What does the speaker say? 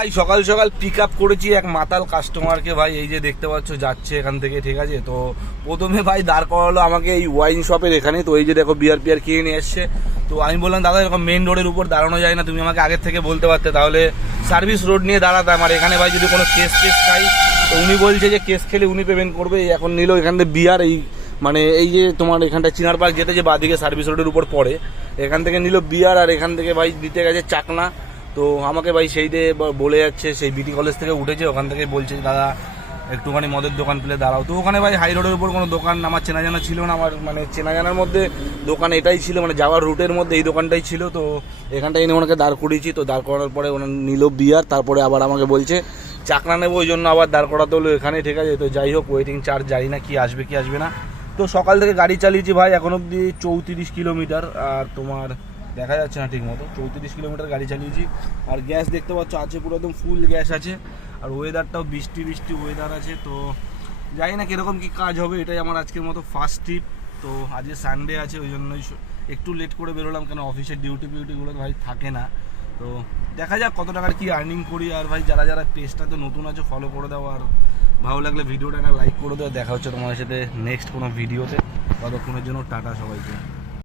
ভাই সকাল সকাল পিক আপ করেছি এক মাতাল কাস্টমারকে ভাই, এই যে দেখতে পাচ্ছ যাচ্ছে এখান থেকে, ঠিক আছে। তো প্রথমে ভাই দাঁড় করালো আমাকে এই ওয়াইন শপের এখানে, তো এই যে দেখো বিয়ার কিনে নিয়ে এসছে। তো আমি বললাম দাদা এরকম মেন রোডের উপর দাঁড়ানো যায় না, তুমি আমাকে আগের থেকে বলতে পারতে, তাহলে সার্ভিস রোড নিয়ে দাঁড়াতাম। আর এখানে ভাই যদি কোনো কেস খাই তো উনি বলছে যে কেস খেলে উনি পেমেন্ট করবে। এখন নিল এখান থেকে বিয়ার, এই মানে এই যে তোমার এখানটা চিনার পার্ক যেতে যে বাদিকে সার্ভিস রোডের উপর পড়ে, এখান থেকে নিল বিয়ার, আর এখান থেকে ভাই দিতে গেছে চাকনা। তো আমাকে ভাই সেই দিয়ে বলে যাচ্ছে, সেই বিটি কলেজ থেকে উঠেছে, ওখান থেকে বলছে দাদা একটুখানি মদের দোকান পেলে দাঁড়াও। তো ওখানে ভাই হাই রোডের উপর কোনো দোকান আমার চেনা জানা ছিল না, আমার মানে চেনা জানার মধ্যে দোকান এটাই ছিল, মানে যাওয়ার রুটের মধ্যে এই দোকানটাই ছিল। তো এখানটায় এনে ওনাকে দাঁড় করিয়েছি, তো দাঁড় করানোর পরে ওনার নিল বিয়ার, তারপরে আবার আমাকে বলছে চাকনা নেবো, ওই জন্য আবার দাঁড় করাতে হলো এখানে, ঠিক আছে। তো যাই হোক, ওয়েটিং চার্জ জানি না কি আসবে কি আসবে না। তো সকাল থেকে গাড়ি চালিয়েছি ভাই, এখন অব্দি 34 কিলোমিটার, আর তোমার দেখা যাচ্ছে না ঠিক মতো, 34 কিলোমিটার গাড়ি চালিয়েছি। আর গ্যাস দেখতে পাচ্ছ আছে, পুরো একদম ফুল গ্যাস আছে, আর ওয়েদারটাও বৃষ্টি ওয়েদার আছে। তো জানি না কীরকম কী কাজ হবে, এটাই আমার আজকের মতো ফার্স্ট ট্রিপ। তো আজকে সানডে আছে, ওই জন্যই একটু লেট করে বেরোলাম, কেন অফিসের ডিউটিগুলো ভাই থাকে না। তো দেখা যাক কত টাকার কি আর্নিং করি। আর ভাই যারা পেজটাতে নতুন আছে ফলো করে দাও, আর ভালো লাগলে ভিডিওটা একটা লাইক করে দাও। দেখা হচ্ছে তোমাদের সাথে নেক্সট কোনো ভিডিওতে, ততক্ষণের জন্য টাটা সবাইকে।